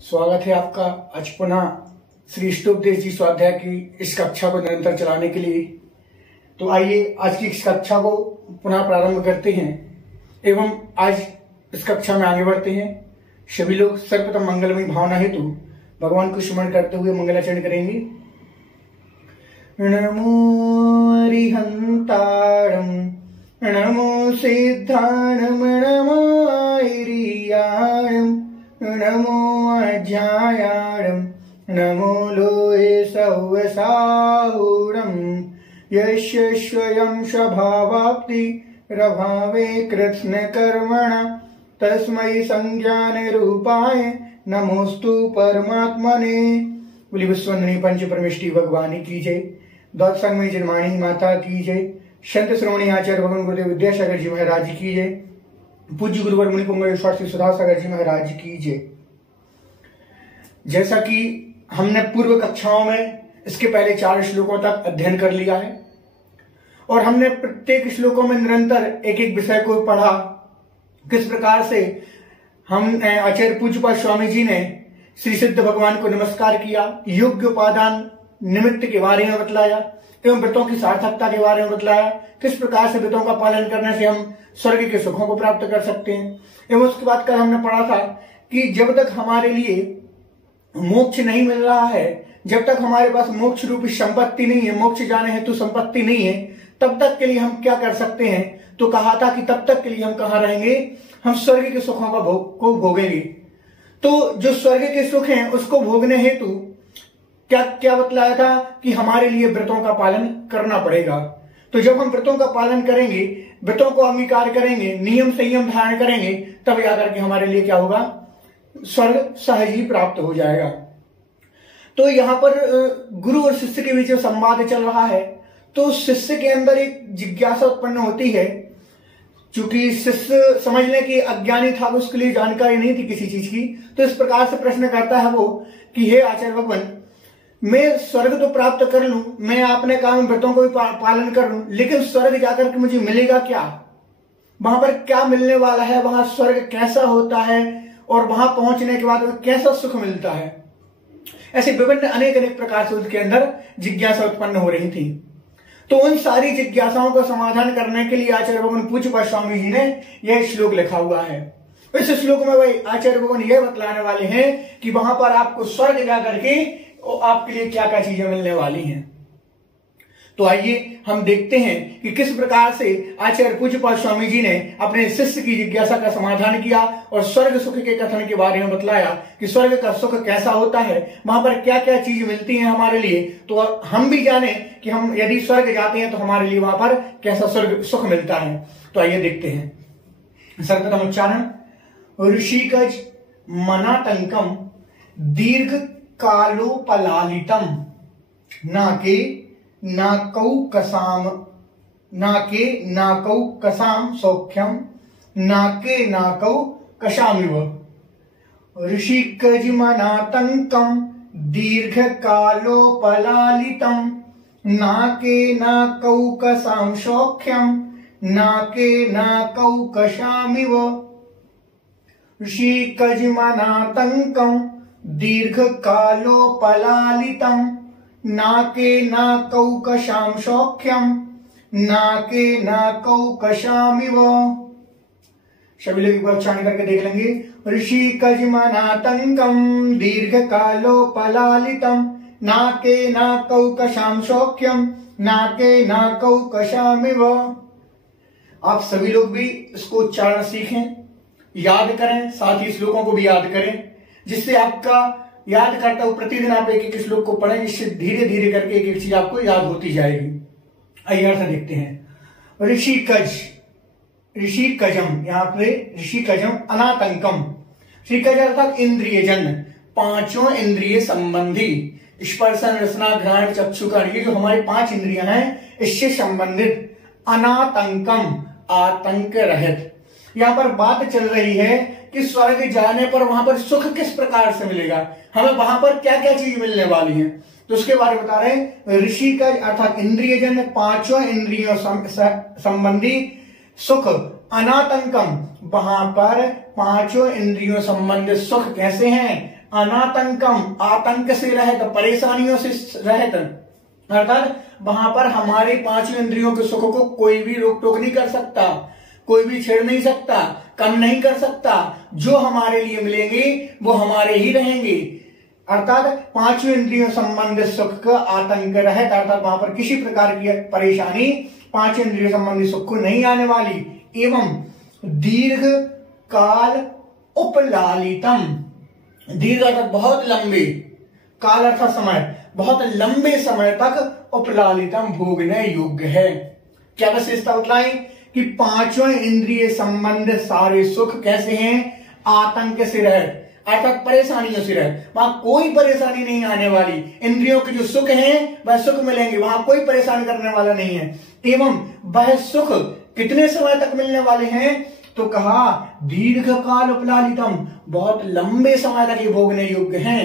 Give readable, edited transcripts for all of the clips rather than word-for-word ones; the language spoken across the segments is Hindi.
स्वागत है आपका आज पुनः श्री इष्टोपदेश जी स्वाध्याय की इस कक्षा को निरंतर चलाने के लिए। तो आइए आज की इस कक्षा को पुनः प्रारंभ करते हैं एवं आज इस कक्षा में आगे बढ़ते हैं। सभी लोग सर्वप्रथम मंगलमय भावना हेतु भगवान को स्मरण करते हुए मंगलाचरण करेंगे। नमो अरिहंताणं नमो सिद्धाणं नमो ऐरियाणं नमो अज्ञायाणं नमो लोहे सौवसाहुरं यस्य स्वयं स्वभावाप्तिरभावे कृत्स्नकर्मणा तस्मै संज्ञानरूपाय नमोस्तु परमात्मने। बोली विश्ववंदनीय पंच परमेष्टि भगवान की जय। द्वादश संगमयी जन्माणी माता की जय। संत श्रोमणी आचार्य भगवान गुरुदेव विद्यासागर जी महाराज की जय। पूज्य गुरुवर मुनिपुंगव स्वास्थ्य सुधासागर जी महाराज की जय। जैसा कि हमने पूर्व कक्षाओं में इसके पहले 4 श्लोकों तक अध्ययन कर लिया है और हमने प्रत्येक श्लोकों में निरंतर एक एक विषय को पढ़ा। किस प्रकार से हम आचार्य पूज्यपाद स्वामी जी ने श्री सिद्ध भगवान को नमस्कार किया, योग्य उपादान निमित्त के बारे में बतलाया एवं व्रतों की सार्थकता के बारे में बतलाया। किस प्रकार से व्रतों का पालन करने से हम स्वर्ग के सुखों को प्राप्त कर सकते हैं। एवं उसके बाद कल हमने पढ़ा था कि जब तक हमारे लिए मोक्ष नहीं मिल रहा है, जब तक हमारे पास मोक्ष रूपी संपत्ति नहीं है, मोक्ष जाने हेतु संपत्ति नहीं है, तब तक के लिए हम क्या कर सकते हैं। तो कहा था कि तब तक के लिए हम कहाँ रहेंगे, हम स्वर्ग के सुखों का भोगेंगे। तो जो स्वर्ग के सुख हैं उसको भोगने हेतु क्या क्या बतलाया था कि हमारे लिए व्रतों का पालन करना पड़ेगा। तो जब हम व्रतों का पालन करेंगे, व्रतों को अंगीकार करेंगे, नियम संयम धारण करेंगे, तब जाकर के हमारे लिए क्या होगा, स्वर्ग सहज ही प्राप्त हो जाएगा। तो यहाँ पर गुरु और शिष्य के बीच जो संवाद चल रहा है, तो शिष्य के अंदर एक जिज्ञासा उत्पन्न होती है। चूंकि शिष्य समझने की अज्ञानी था, उसके लिए जानकारी नहीं थी किसी चीज की, तो इस प्रकार से प्रश्न करता है वो कि हे आचार्य भगवान, मैं स्वर्ग तो प्राप्त कर लूं, मैं आपने कहा व्रतों को भी पालन कर लूं, लेकिन स्वर्ग जाकर के मुझे मिलेगा क्या, वहां पर क्या मिलने वाला है, वहां स्वर्ग कैसा होता है और वहां पहुंचने के बाद कैसा सुख मिलता है। ऐसे विभिन्न अनेक प्रकार से उसके अंदर जिज्ञासा उत्पन्न हो रही थी। तो उन सारी जिज्ञासाओं का समाधान करने के लिए आचार्य भगवान पूज्यपाद स्वामी जी ने यह श्लोक लिखा हुआ है। इस श्लोक में वही आचार्य भगवान यह बतलाने वाले हैं कि वहां पर आपको स्वर्ग जाकर के आपके लिए क्या क्या चीजें मिलने वाली हैं। तो आइए हम देखते हैं कि किस प्रकार से आचार्य पूज्यपाद स्वामी जी ने अपने शिष्य की जिज्ञासा का समाधान किया और स्वर्ग सुख के कथन के बारे में बतलाया कि स्वर्ग का सुख कैसा होता है, वहां पर क्या क्या चीज मिलती है हमारे लिए, तो हम भी जाने कि हम यदि स्वर्ग जाते हैं तो हमारे लिए वहां पर कैसा स्वर्ग सुख मिलता है। तो आइए देखते हैं। सर्वप्रथम उच्चारण ऋषिकज मनातंकम दीर्घ कालोपलालितम नाके नाकौ कसाम सौख्यम नाके नाकौ कशामिव। ऋषिकजमनातंकम दीर्घकालोपलालितम नाके नाकौ कसाम सौख्यम नाके नाकौ कशामिव। ऋषिकजमनातंकम दीर्घकालोपलालितम नाके नाकौ कशाम सौख्यम नाके नाकौ कशामिव। सभी लोग एक बार उच्चारण करके देख लेंगे। ऋषिकजमनातंकम दीर्घकालोपलालितम नाके नाकौ कशाम सौख्यम नाके नाकौ कशामिव। आप सभी लोग भी इसको उच्चारण सीखें, याद करें, साथ ही श्लोकों को भी याद करें, जिससे आपका याद करता हुआ प्रतिदिन आप एक एक श्लोक को पढ़ें, जिससे धीरे धीरे करके एक एक चीज आपको याद होती जाएगी। आइए अर्थ देखते हैं। ऋषिकजम, यहाँ पे ऋषिकजम अनातंकम, ऋषिकज अर्थात इंद्रियजन, 5 इंद्रिय संबंधी, स्पर्शन रसना घ्राण चक्षुकर्ण, ये जो हमारी 5 इंद्रियां हैं इससे संबंधित, अनातंकम आतंक रहित। यहाँ पर बात चल रही है कि स्वर्ग जाने पर वहां पर सुख किस प्रकार से मिलेगा, हमें वहां पर क्या क्या चीज मिलने वाली है, तो उसके बारे में बता रहे हैं। ऋषि का अर्थात इंद्रियजन, 5 इंद्रियों संबंधी सुख, अनातंकम, वहां पर 5 इंद्रियों संबंधित सुख कैसे हैं, अनातंकम, आतंक से रहित, परेशानियों से रहित, अर्थात वहां पर हमारे पांचों इंद्रियों के सुख को कोई भी रोक टोक नहीं कर सकता, कोई भी छेड़ नहीं सकता, कम नहीं कर सकता। जो हमारे लिए मिलेंगे वो हमारे ही रहेंगे। अर्थात पांचों इंद्रियों संबंधित सुख का आतंक रहित, अर्थात वहां पर किसी प्रकार की परेशानी पांच इंद्रियों संबंधित सुख को नहीं आने वाली। एवं दीर्घ काल उपलालितम, दीर्घ अर्थात बहुत लंबे, काल अर्थात समय, बहुत लंबे समय तक उपलालितम भोगने योग्य है। क्या विशेषता बतलाई कि पांचों इंद्रिय संबंधित सारे सुख कैसे हैं? आतंक से रहित, अर्थात परेशानियों से रहित, वहां कोई परेशानी नहीं आने वाली। इंद्रियों के जो सुख हैं वह सुख मिलेंगे, वहां कोई परेशान करने वाला नहीं है। एवं वह सुख कितने समय तक मिलने वाले हैं? तो कहा दीर्घ काल उपलालितम, बहुत लंबे समय तक ये भोगने योग्य हैं।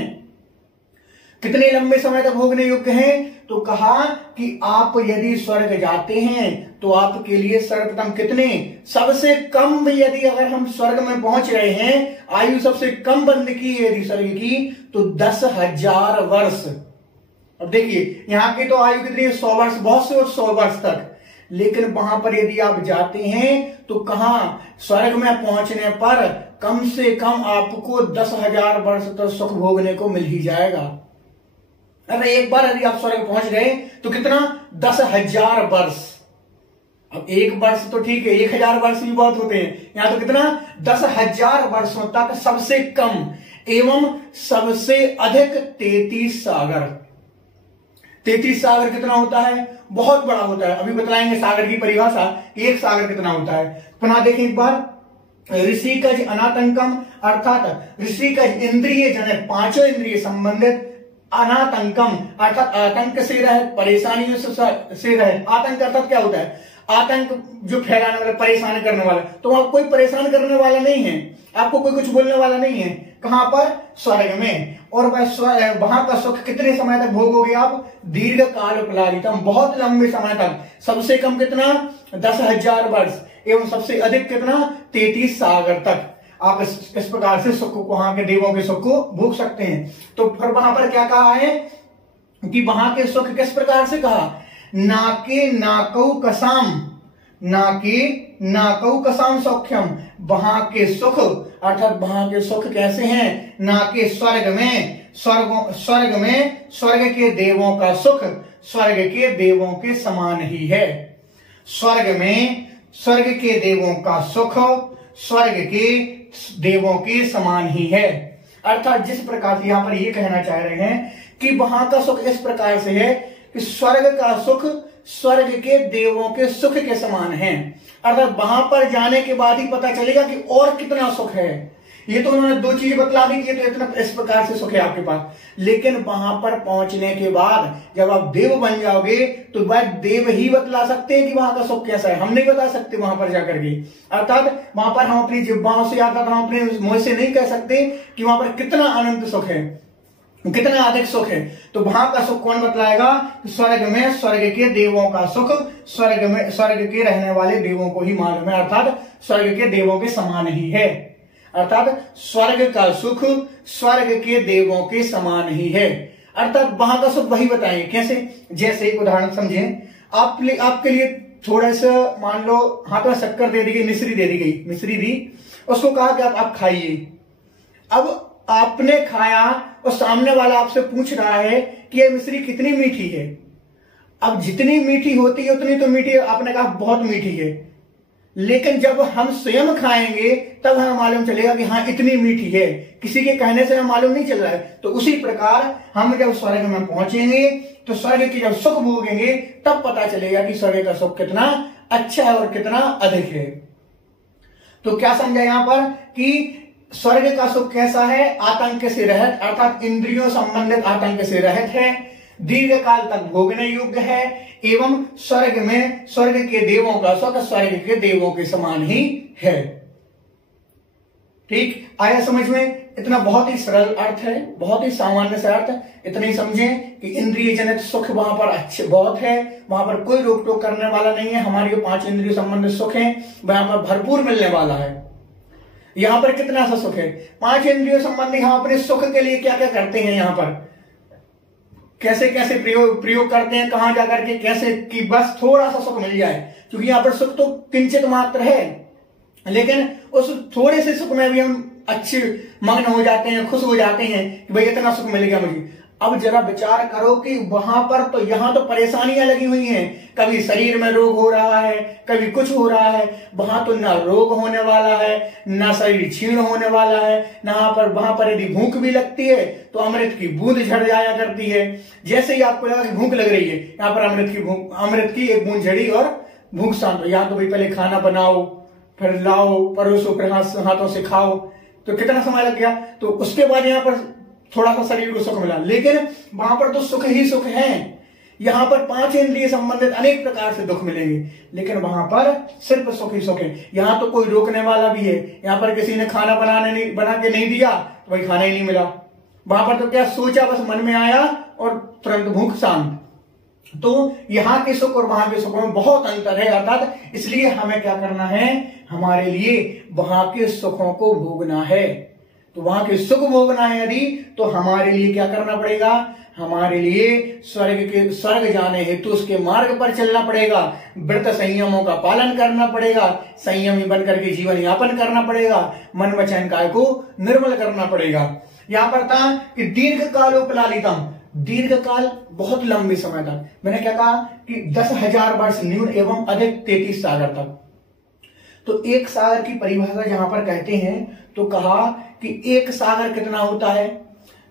कितने लंबे समय तक भोगने योग्य हैं? तो कहा कि आप यदि स्वर्ग जाते हैं तो आपके लिए सर्वप्रथम कितने, सबसे कम यदि अगर हम स्वर्ग में पहुंच रहे हैं, आयु सबसे कम बंद की यदि स्वर्ग की तो 10,000 वर्ष। अब देखिए यहां की तो आयु कितनी है? 100 वर्ष, बहुत से 100 वर्ष तक। लेकिन वहां पर यदि आप जाते हैं तो कहां, स्वर्ग में पहुंचने पर कम से कम आपको 10,000 वर्ष तक सुख भोगने को मिल ही जाएगा। अरे एक बार यदि आप स्वर्ग पहुंच गए तो कितना, 10,000 वर्ष। अब एक वर्ष तो ठीक है, 1,000 वर्ष भी बहुत होते हैं, यहां तो कितना, 10,000 वर्षों तक सबसे कम एवं सबसे अधिक 33 सागर। 33 सागर कितना होता है? बहुत बड़ा होता है। अभी बतलाएंगे सागर की परिभाषा, एक सागर कितना होता है। पुनः देखें एक बार, ऋषिकज अनातंकम, अर्थात ऋषिकज इंद्रिय जनित, पांचों इंद्रिय संबंधित, अनातंकम अर्थात आतंक से रहित, परेशानियों से रहित। आतंक अर्थात क्या होता है? आतंक जो फैलाने वाला, परेशान करने वाला। तो वहां कोई परेशान करने वाला नहीं है, आपको कोई कुछ बोलने वाला नहीं है। कहां पर? स्वर्ग में। और वहां का सुख कितने समय तक भोगोगे आप? दीर्घ काल उपलालितम, बहुत लंबे समय तक। सबसे कम कितना? 10,000 वर्ष एवं सबसे अधिक कितना? 33 सागर तक आप इस प्रकार से सुख को, वहां के देवों के सुख को भोग सकते हैं। तो फिर वहां पर क्या कहा है कि वहां के सुख किस प्रकार से कहा? नाके नाकौ कसाम, नाके नाकौ कसाम सौख्यम, वहां के सुख अर्थात वहां के सुख कैसे हैं? नाके स्वर्ग में, स्वर्ग में स्वर्ग के देवों का सुख स्वर्ग के देवों के समान ही है। स्वर्ग में स्वर्ग के देवों का सुख स्वर्ग के देवों के समान ही है। अर्थात जिस प्रकार से यहां पर ये कहना चाह रहे हैं कि वहां का सुख इस प्रकार से है कि स्वर्ग का सुख स्वर्ग के देवों के सुख के समान है। अर्थात वहां पर जाने के बाद ही पता चलेगा कि और कितना सुख है। ये तो उन्होंने दो चीजें बतला दी कि तो इतना इस प्रकार से सुख है आपके पास, लेकिन वहां पर पहुंचने के बाद जब आप देव बन जाओगे तो वह देव ही बतला सकते हैं कि वहां का सुख कैसा है, हम नहीं बता सकते वहां पर जाकर के। अर्थात वहां पर हम अपनी जिह्वाओं से, अर्थात हम अपने मुंह से नहीं कह सकते कि वहां पर कितना अनंत सुख है, कितना अधिक सुख है। तो वहां का सुख कौन बतलाएगा? स्वर्ग में स्वर्ग के देवों का सुख स्वर्ग में स्वर्ग के रहने वाले देवों को ही मालूम है, अर्थात स्वर्ग के देवों के समान ही है। अर्थात स्वर्ग का सुख स्वर्ग के देवों के समान ही है। अर्थात वहां का सुख वही बताएंगे। कैसे? जैसे एक उदाहरण समझें, आपके लिए थोड़ा सा मान लो हाथ में शक्कर दे दी गई, मिश्री दे दी गई, मिश्री दी, उसको कहा कि आप खाइए। अब आपने खाया और सामने वाला आपसे पूछ रहा है कि ये मिश्री कितनी मीठी है। अब जितनी मीठी होती है उतनी तो मीठी है, आपने कहा बहुत मीठी है, लेकिन जब हम स्वयं खाएंगे तब हमें मालूम चलेगा कि हाँ इतनी मीठी है, किसी के कहने से हमें मालूम नहीं चल रहा है। तो उसी प्रकार हम जब स्वर्ग में पहुंचेंगे तो स्वर्ग की जब सुख भोगेंगे तब पता चलेगा कि स्वर्ग का सुख कितना अच्छा है और कितना अधिक है। तो क्या समझा यहां पर कि स्वर्ग का सुख कैसा है? आतंक से रहित, अर्थात इंद्रियों संबंधित आतंक से रहित है, दीर्घ काल तक भोगने योग्य है एवं स्वर्ग में स्वर्ग के देवों का सुख स्वर्ग के देवों के समान ही है। ठीक आया समझ में? इतना बहुत ही सरल अर्थ है, बहुत ही सामान्य सा अर्थ। इतना ही समझें कि इंद्रिय जनित सुख वहां पर अच्छे बहुत है, वहां पर कोई रोक टोक करने वाला नहीं है। हमारी जो 5 इंद्रिय संबंधित सुख है वहां पर भरपूर मिलने वाला है। यहाँ पर कितना सा सुख है। 5 इंद्रियों संबंधी हम अपने सुख के लिए क्या क्या करते हैं, यहाँ पर कैसे कैसे प्रयोग करते हैं, कहां जाकर के कैसे कि बस थोड़ा सा सुख मिल जाए। क्योंकि यहाँ पर सुख तो किंचित मात्र है, लेकिन उस थोड़े से सुख में भी हम अच्छे मग्न हो जाते हैं, खुश हो जाते हैं कि भाई इतना सुख मिल गया मुझे। अब जरा विचार करो कि वहां पर तो यहां तो परेशानियां लगी हुई हैं, कभी शरीर में रोग हो रहा है, कभी कुछ हो रहा है। वहां तो ना रोग होने वाला है, ना शरीर क्षीण होने वाला है, वहां पर यदि भूख भी लगती है तो अमृत की बूंद झड़ जाया करती है। जैसे ही आपको लगा कि भूख लग रही है, यहाँ पर अमृत की एक बूंद झड़ी और भूख शांत। यहाँ तो भाई पहले खाना बनाओ, फिर लाओ, परोसो, फिर हाथों से खाओ, तो कितना समय लग गया। तो उसके बाद यहाँ पर थोड़ा सा शरीर को सुख मिला, लेकिन वहां पर तो सुख ही सुख है। यहाँ पर 5 इंद्रिय संबंधित अनेक प्रकार से दुख मिलेंगे, लेकिन वहां पर सिर्फ सुख ही सुख है। यहाँ तो कोई रोकने वाला भी है, यहाँ पर किसी ने खाना बना के नहीं दिया तो भाई खाना ही नहीं मिला। वहां पर तो क्या सोचा, बस मन में आया और तुरंत भूख शांत। तो यहाँ के सुख और वहां के सुख में बहुत अंतर है। अर्थात इसलिए हमें क्या करना है, हमारे लिए वहां के सुखों को भोगना है। तो वहां के सुख भोगना है यदि, तो हमारे लिए क्या करना पड़ेगा, हमारे लिए स्वर्ग जाने हेतु उसके मार्ग पर चलना पड़ेगा, व्रत संयमों का पालन करना पड़ेगा, संयमी बनकर के जीवन यापन करना पड़ेगा, मन वचन काय को निर्मल करना पड़ेगा। यहां पर था कि दीर्घ कालोपलालितम, दीर्घ काल बहुत लंबे समय तक। मैंने क्या कहा कि 10,000 वर्ष न्यून एवं अधिक 33 सागर तक। तो एक सागर की परिभाषा जहां पर कहते हैं तो कहा कि एक सागर कितना होता है,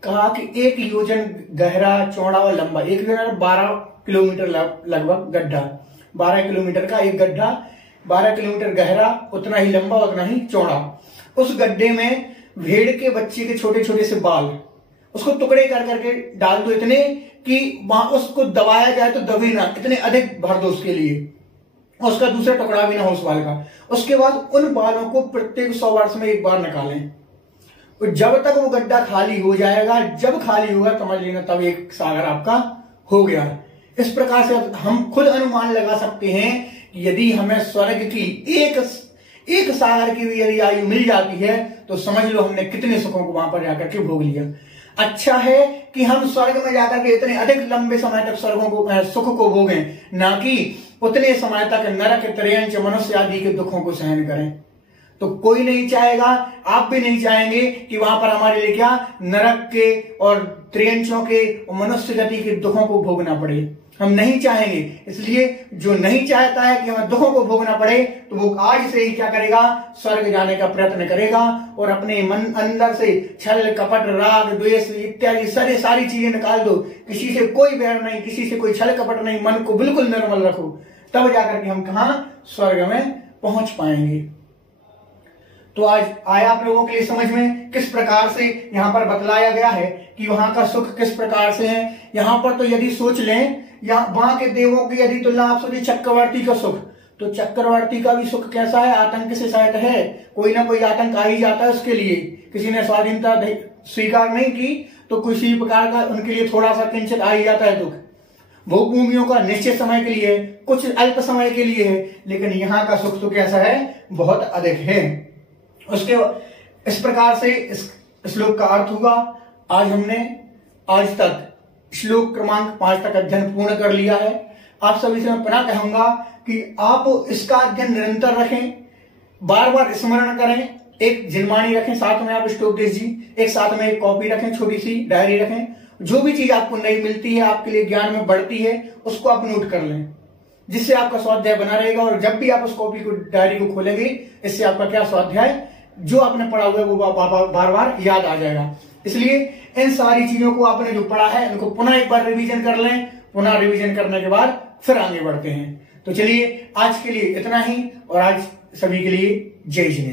कहा कि 1 योजन गहरा, चौड़ा और लंबा। 1 योजन 12 किलोमीटर लगभग गड्ढा, 12 किलोमीटर का एक गड्ढा, 12 किलोमीटर गहरा, उतना ही लंबा उतना ही चौड़ा। उस गड्ढे में भेड़ के बच्चे के छोटे छोटे से बाल, उसको टुकड़े कर करके डाल दो, इतने कि वहां उसको दबाया जाए तो दबे ना, इतने अधिक भर दो उसके लिए, उसका दूसरा टुकड़ा भी ना हो उस बाल का। उसके बाद उन बालों को प्रत्येक 100 वर्ष में एक बार निकालें, और जब तक वो गड्ढा खाली हो जाएगा, जब खाली होगा समझ लेना तब एक सागर आपका हो गया। इस प्रकार से हम खुद अनुमान लगा सकते हैं कि यदि हमें स्वर्ग की एक सागर की भी यदि आयु मिल जाती है तो समझ लो हमने कितने सुखों को वहां पर जाकर के भोग लिया। अच्छा है कि हम स्वर्ग में जाकर के इतने अधिक लंबे समय तक सुख को भोगें, ना कि उतने समय तक नरक, त्रयंच, मनुष्य आदि के दुखों को सहन करें। तो कोई नहीं चाहेगा, आप भी नहीं चाहेंगे कि वहां पर हमारे लिए क्या नरक के और त्रियंचों के और मनुष्य गति के दुखों को भोगना पड़े, हम नहीं चाहेंगे। इसलिए जो नहीं चाहता है कि हमें दुखों को भोगना पड़े तो वो आज से ही क्या करेगा, स्वर्ग जाने का प्रयत्न करेगा और अपने मन अंदर से छल, कपट, राग, द्वेष इत्यादि सारी चीजें निकाल दो। किसी से कोई बैर नहीं, किसी से कोई छल कपट नहीं, मन को बिल्कुल निर्मल रखो, तब जाकर के हम कहां स्वर्ग में पहुंच पाएंगे। तो आज आया आप लोगों के लिए समझ में किस प्रकार से यहाँ पर बतलाया गया है कि वहां का सुख किस प्रकार से है। यहाँ पर तो यदि सोच लें, या वहां के देवों की यदि तुलना आप सोचिए चक्रवर्ती का सुख, तो चक्रवर्ती का भी सुख कैसा है, आतंक से शायद है, कोई ना कोई आतंक आ ही जाता है उसके लिए। किसी ने स्वाधीनता स्वीकार नहीं की तो किसी प्रकार का उनके लिए थोड़ा सा किंचित आ ही जाता है दुख। भोग भूमियों का निश्चित समय के लिए, कुछ अल्प समय के लिए है, लेकिन यहाँ का सुख तो कैसा है, बहुत अधिक है। उसके इस प्रकार से इस श्लोक का अर्थ हुआ। आज तक श्लोक क्रमांक 5 तक अध्ययन पूर्ण कर लिया है। आप सभी से मैं पुनः कहूंगा कि आप इसका अध्ययन निरंतर रखें, बार बार स्मरण करें, एक जिनवाणी रखें, साथ में आप स्टोपदेश जी एक साथ में एक कॉपी रखें, छोटी सी डायरी रखें। जो भी चीज आपको नई मिलती है, आपके लिए ज्ञान में बढ़ती है, उसको आप नोट कर लें, जिससे आपका स्वाध्याय बना रहेगा। और जब भी आप उस कॉपी को, डायरी को खोलेंगे, इससे आपका क्या स्वाध्याय जो आपने पढ़ा हुआ है वो बार बार याद आ जाएगा। इसलिए इन सारी चीजों को आपने जो पढ़ा है इनको पुनः एक बार रिवीजन कर लें। पुनः रिवीजन करने के बाद फिर आगे बढ़ते हैं। तो चलिए आज के लिए इतना ही, और आज सभी के लिए जय जिनेंद्र।